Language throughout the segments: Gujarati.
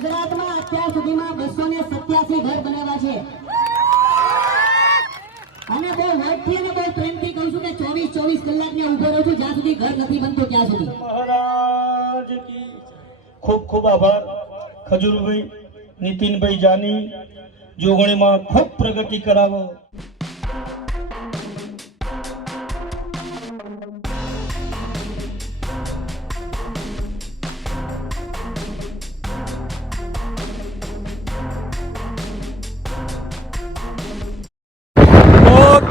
ગુજરાતમાં અત્યાર સુધીમાં 287 ઘર બનાવ્યા છે અને બહુ વટથી અને બહુ પ્રેમથી કહું છું કે 24 કલાક ને ઉભો રહું છું જ્યાં સુધી ઘર નથી બનતો ત્યાં સુધી। મહારાજ કી ખૂબ ખૂબ આભાર। ખજૂરભાઈ નીતિનભાઈ જાની જોગણીમાં ખૂબ પ્રગતિ કરાવો।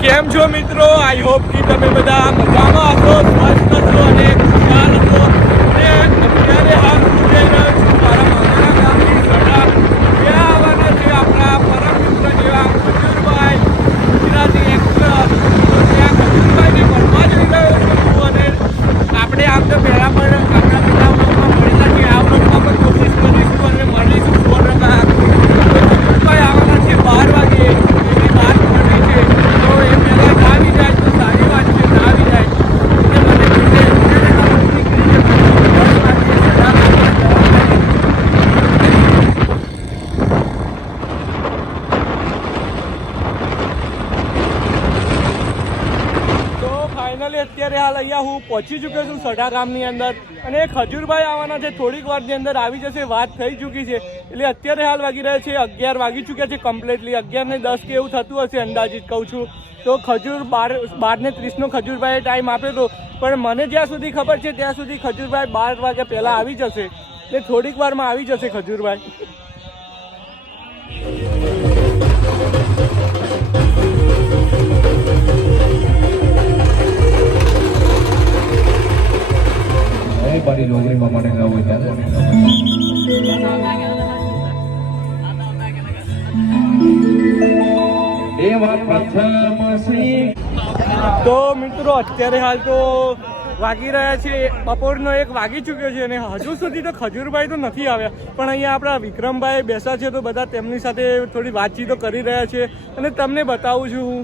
કેમ છો મિત્રો? આઈ હોપ કે તમે બધા મજામાં હશો, સ્વસ્થ હશો અને ખુશાલ હશો। અને અત્યારે હાલ હું જઈ રહ્યો છું મારા મામાના ગામની સડા, ત્યાં આવવાના છે આપણા પરમ મિત્ર જેવા ખજૂરભાઈ, ગુજરાતી એક્ટર। તો ત્યાં ખજૂરભાઈને મળવા જઈ રહ્યો છું હું। અને આપણે આમ તો પહેલાં પણ આપણા પેલા બ્લોગમાં મળેલા છીએ, આ બ્લોગમાં પણ કોશિશ કરીશું અને મળીશું 100%। ખજૂરભાઈ આવવાના છે 12 વાગે, એની વાત મળી છે। તો એ પહેલાં ના આવી જાય તો સારી વાત છે, ના આવી જાય તો મને તો ફાઇનલી અત્યારે હાલ અહીંયા હું પહોંચી ચૂક્યો છું સડા ગામની અંદર અને ખજૂરભાઈ આવવાના છે, થોડીક વારની અંદર આવી જશે, વાત થઈ ચૂકી છે। એટલે અત્યારે હાલ વાગી રહ્યા છે 11 વાગી ચૂક્યા છે કમ્પ્લીટલી, 11:10 કે એવું થતું હશે અંદાજિત કહું છું। તો ખજૂર 12:30નો ખજૂરભાઈએ ટાઈમ આપ્યો હતો, પણ મને જ્યાં સુધી ખબર છે ત્યાં સુધી ખજૂરભાઈ 12 વાગ્યા પહેલાં આવી જશે, એટલે થોડીક વારમાં આવી જશે ખજૂરભાઈ। બારી લોગરીમાં મને ગાવ હોય તો મિત્રો અત્યારે હાલ તો વાગી રહ્યા છે બપોરનો 1 વાગી ચૂક્યો છે અને હજુ સુધી તો ખજૂરભાઈ તો નથી આવ્યા, પણ અહીંયા આપણા વિક્રમભાઈ બેસા છે તો બધા તેમની સાથે થોડી વાતચીતો કરી રહ્યા છે અને તમને બતાવું છું હું।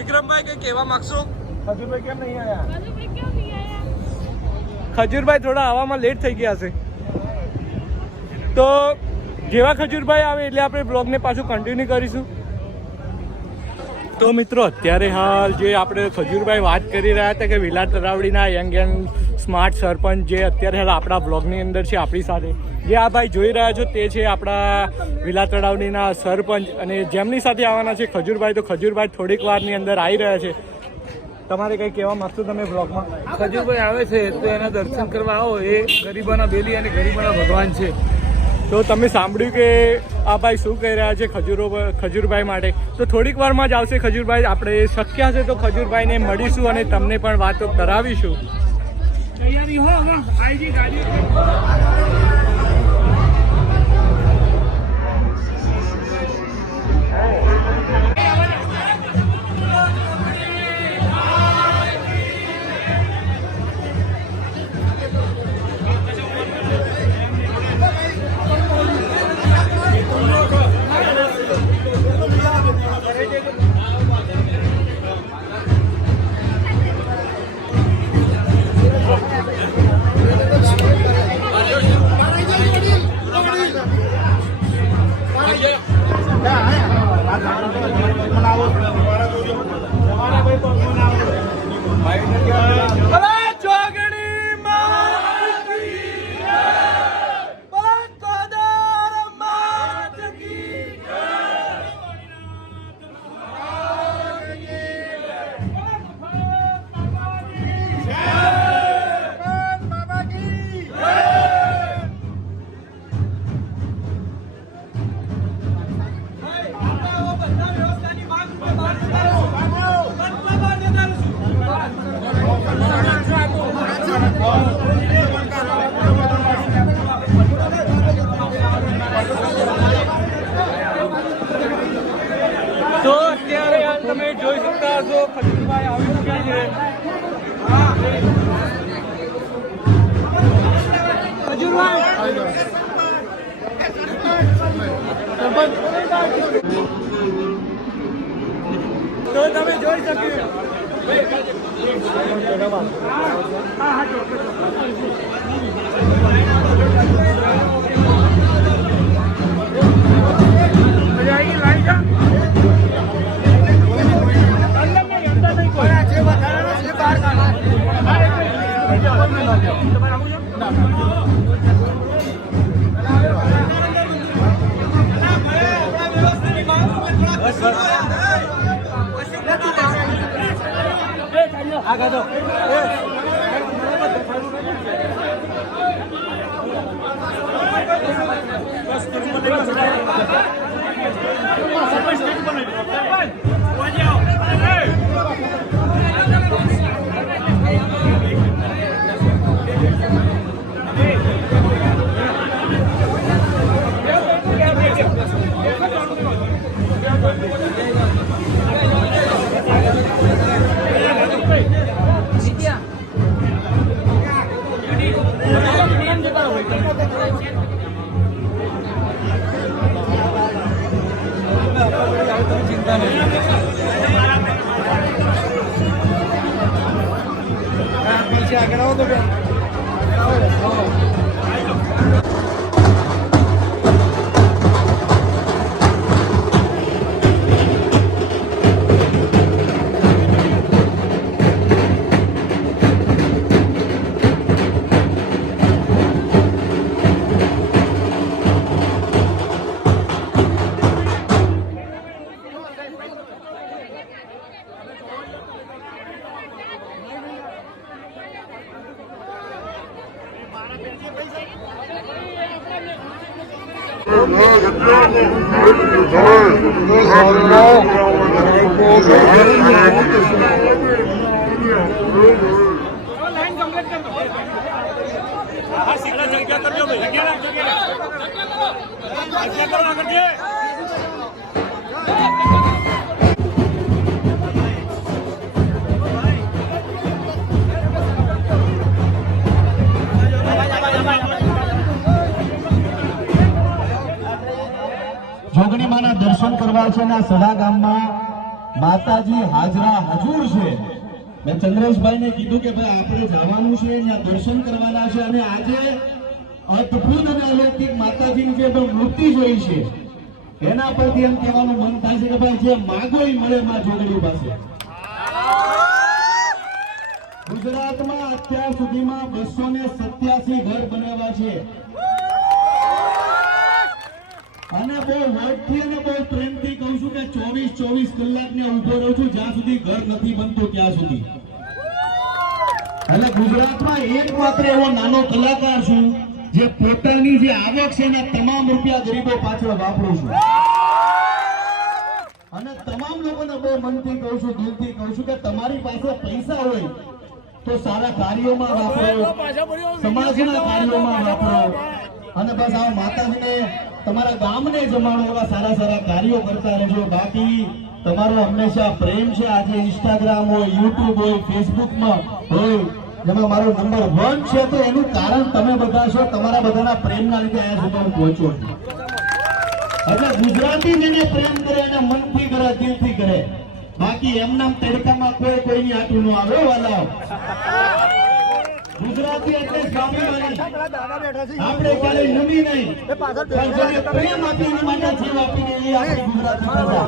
વિક્રમભાઈ કંઈ કહેવા માગશો? ખજૂરભાઈ કેમ નહીં આવ્યા? ખજૂરભાઈ થોડા આવવામાં લેટ થઈ ગયા છે, તો જેવા ખજૂરભાઈ આવે એટલે આપણે બ્લોગને પાછું કન્ટિન્યુ કરીશું। તો મિત્રો અત્યારે હાલ જે આપણે ખજૂરભાઈ વાત કરી રહ્યા હતા કે વિલા તરાવડીના યંગ એન્ડ સ્માર્ટ સરપંચ જે અત્યારે હાલ આપણા બ્લોગની અંદર છે આપણી સાથે, જે આ ભાઈ જોઈ રહ્યા છો તે છે આપણા વિલા તળાવડીના સરપંચ અને જેમની સાથે આવવાના છે ખજૂરભાઈ। તો ખજૂરભાઈ થોડીક વારની અંદર આવી રહ્યા છે, તમારે કંઈ કહેવા માગશો તમે બ્લોગમાં? ખજૂરભાઈ આવે છે તો એના દર્શન કરવા આવો, એ ગરીબોના બેલી અને ગરીબોના ભગવાન છે। તો તમે સાંભળ્યું કે આ ભાઈ શું કહી રહ્યા છે ખજૂરભાઈ માટે? તો થોડીક વારમાં જ આવશે ખજૂરભાઈ, આપણે શક્ય હશે તો ખજૂરભાઈને મળીશું અને તમને પણ વાતો કરાવીશું। તૈયારી હો આઈજી ગાડી તો અત્યારે તમે જોઈ શકતા હશો ખજૂરભાઈ આવી ચૂક્યા છે। તો તમે જોઈ શક્યું જોગણી માના દર્શન કરવા છે અને આ સડા ગામમાં માતાજી હાજરા હજુર છે. મેં ચંદ્રેશભાઈને કીધું કે ભાઈ આપણે જવાનું છે ત્યાં દર્શન કરવાના છે અને આજે અદ્ભુત અને અલૌકિક માતાજીની જે મૂર્તિ જોઈ છે એના પરથી એમ કહેવાનું મન થાય છે કે ભાઈ જે માગો એ મળે માં જોગણી પાસે. ગુજરાતમાં અત્યાર સુધીમાં 287 ઘર બનાવ્યા છે અને બહુ વટથી અને બહુ પ્રેમથી કહું છું કે 24 કલાક ને ઉભો રહું છું જ્યાં સુધી ઘર નથી બનતું ત્યાં સુધી. અને ગુજરાતમાં એકમાત્ર એવો નાનો કલાકાર છું જે પોતાની જે આવક છે એના તમામ રૂપિયા ગરીબો પાછળ વાપરું છું. અને તમામ લોકોને બહુ મનથી કહું છું, દિલથી કહું છું કે તમારી પાસે પૈસા હોય તો સારા કાર્યોમાં વાપરો, સમાજના કાર્યોમાં વાપરો અને બસ આ માતાજીને તમારા ગામને જમાડો એવા સારા સારા કાર્યો કરતા રહેજો. બાકી તમારો હંમેશા પ્રેમ છે. આજે ઇન્સ્ટાગ્રામ હોય, યુટ્યુબ હોય, ફેસબુકમાં હોય જેમાં મારો નંબર 1 છે તો એનું કારણ તમે બધા છો. તમારા બધાના પ્રેમના લીધે અહીંયા સુધી હું પહોંચ્યો છું. એટલે ગુજરાતી જેને પ્રેમ કરે એને મનથી કરે, દિલથી કરે. બાકી એમના તડકામાં કોઈની આટલું ન આવે વાલા. ગુજરાતી એટલે સ્વાભિમાની. આપણે ક્યારે નમી નહીં પણ જેને પ્રેમ આપીને માટે જીવ આપીને એ આપણી ગુજરાતી પ્રજા.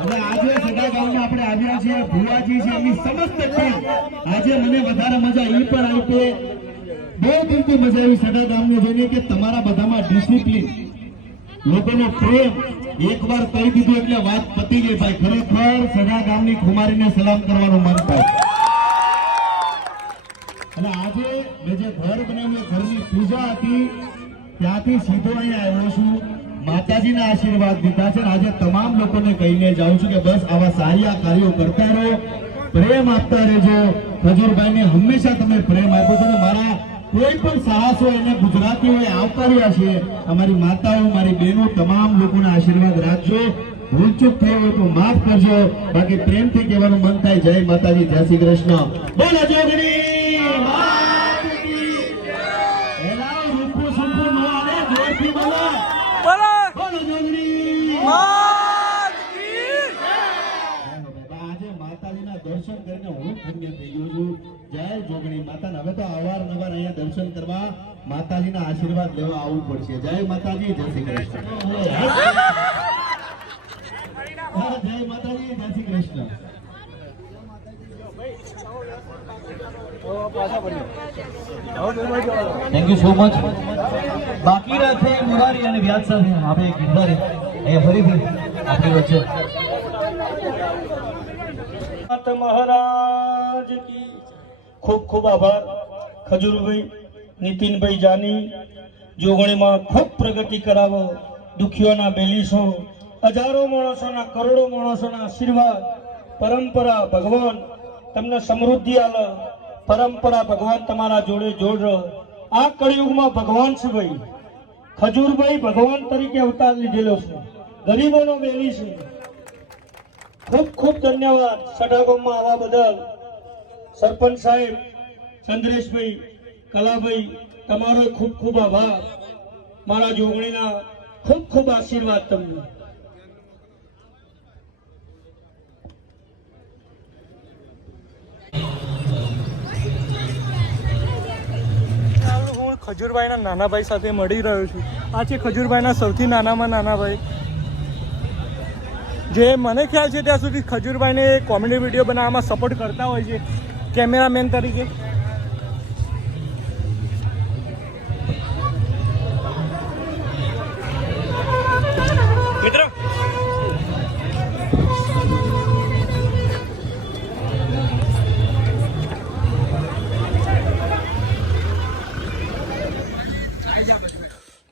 અને આજે સદા ગામમાં આપણે આવ્યા છીએ, ભુવાજી છે એમની સમસ્ત ટીમ. આજે મને વધારે મજા એ પણ આવી કે બહુ દિલથી મજા આવી સદા ગામને જોઈને કે તમારા બધામાં ડિસિપ્લિન, લોકોનો પ્રેમ એકવાર કહી દીધું એટલે વાત પતી ગઈ ભાઈ. ખરેખર સદા ગામની ખુમારીને સલામ કરવાનું મન થાય. અને આજે મેં જે ઘર બનાવ્યું, ઘરની પૂજા હતી ત્યાંથી સીધો અહીંયા આવ્યો છું. માતાજીના આશીર્વાદ દીધા છે. આજે તમામ લોકોને કહીને જાઉં છું કે બસ આવા સારા કાર્યો કરતા રહો, પ્રેમ આપતા રહેજો. ખજૂરભાઈને હંમેશા તમે પ્રેમ આપ્યો છો. મારા કોઈ પણ સાહસ હોય એને ગુજરાતી હોય આવકાર્યા છે. અમારી માતાઓ, મારી બહેનો, તમામ લોકોના આશીર્વાદ રાખજો. ભૂલચૂક થઈ હોય તો માફ કરજો. બાકી પ્રેમથી કહેવાનું મન થાય જય માતાજી, જય શ્રી કૃષ્ણ. બોલો જોગણી માત કી જય. એલા રૂપુ સુપુ નો આલે જોરથી બોલો. બોલો બોલો જોગણી માત કી જય. આજે માતાજીના દર્શન કરીને હું ધન્ય થઈ ગયો છું. જય જોગણી માતા. હવે તો અવારનવાર અહીંયા દર્શન કરવા, માતાજીના આશીર્વાદ લેવા આવવું પડશે. જય માતાજી, જય શ્રી કૃષ્ણ. જય માતાજી, જય Shri Krishna. Thank you so much. બાકી રાખે મુરારી અને વ્યાજ સાથે આપણે ગિરધારી અહીંયા ફરીથી આપણી વચ્ચે નાથ મહારાજ કી ખૂબ ખૂબ આભાર ખજૂરભાઈ નીતિનભાઈ જાની જોગણીમાં ખૂબ પ્રગતિ કરાવો દુખીઓના બેલીસો હજારો માણસોના કરોડો માણસોના આશીર્વાદ પરંપરા ભગવાન તમને સમૃદ્ધિ આલે પરંપરા ભગવાન તમારા જોડે જોડ રહો આ કળિયુગમાં ભગવાન છે ભાઈ ખજૂરભાઈ ભગવાન તરીકે અવતાર લીધેલો છે ગરીબોનો બેલી છે ખૂબ ખૂબ ધન્યવાદ સડાગામમાં આવવા બદલ સરપંચ સાહેબ ચંદ્રેશભાઈ કલાભાઈ તમારો ખૂબ ખૂબ આભાર મારા જોગણીના ખૂબ ખૂબ આશીર્વાદ તમને હું ખજૂરભાઈના નાના ભાઈ સાથે મળી રહ્યો છું આ છે ખજૂરભાઈના સૌથી નાનામાં નાના ભાઈ જે મને ખ્યાલ છે ત્યાં સુધી ખજૂરભાઈને કોમેડી વિડીયો બનાવવામાં સપોર્ટ કરતા હોય છે કેમેરામેન તરીકે મિત્રો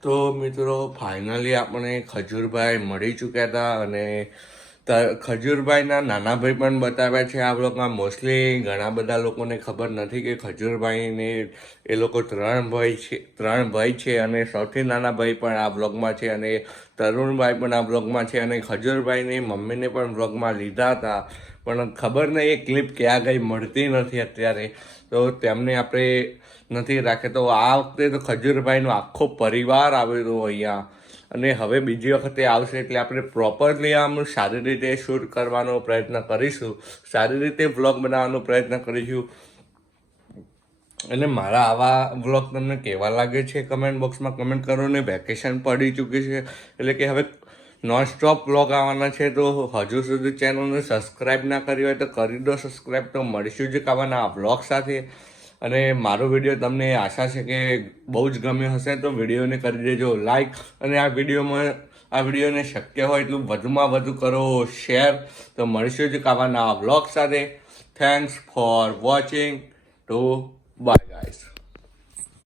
તો મિત્રો ફાઇનલી આપણે ખજૂરભાઈ મળી ચૂક્યા હતા અને ખજૂરભાઈના નાના ભાઈ પણ બતાવ્યા છે આ બ્લોગમાં મોસ્ટલી ઘણા બધા લોકોને ખબર નથી કે ખજૂરભાઈને એ લોકો ત્રણ ભાઈ છે અને સૌથી નાના ભાઈ પણ આ બ્લોગમાં છે અને તરુણભાઈ પણ આ બ્લોગમાં છે અને ખજૂરભાઈની મમ્મીને પણ બ્લોગમાં લીધા હતા પણ ખબર નહીં એ ક્લિપ ક્યાં ગઈ મળતી નથી અત્યારે તો તેમને આપણે નથી રાખે તો આ વખતે તો ખજૂરભાઈનો આખો પરિવાર આવેલો અહીંયા અને હવે બીજી વખતે આવશે એટલે આપણે પ્રોપરલી આમ સારી રીતે શૂટ કરવાનો પ્રયત્ન કરીશું સારી રીતે વ્લોગ બનાવવાનો પ્રયત્ન કરીશું અને મારા આવા વ્લોગ તમને કેવા લાગે છે કમેન્ટ બોક્સમાં કમેન્ટ કરો ને વેકેશન પડી ચૂકી છે એટલે કે હવે નોનસ્ટોપ વ્લોગ આવવાના છે તો હજુ સુધી ચેનલને સબસ્ક્રાઈબ ના કરી હોય તો કરી દો સબસ્ક્રાઈબ તો મળીશું જ આવવાના આ વ્લોગ સાથે અને મારો વિડીયો તમને આશા છે કે બહુ જ ગમ્યો હશે તો વિડીયોને કરી દેજો લાઈક અને આ વિડીયોને શક્ય હોય એટલું વધુમાં વધુ કરો શેર તો મળીશું જ આવવાના આ વ્લોગ સાથે thanks for watching to bye guys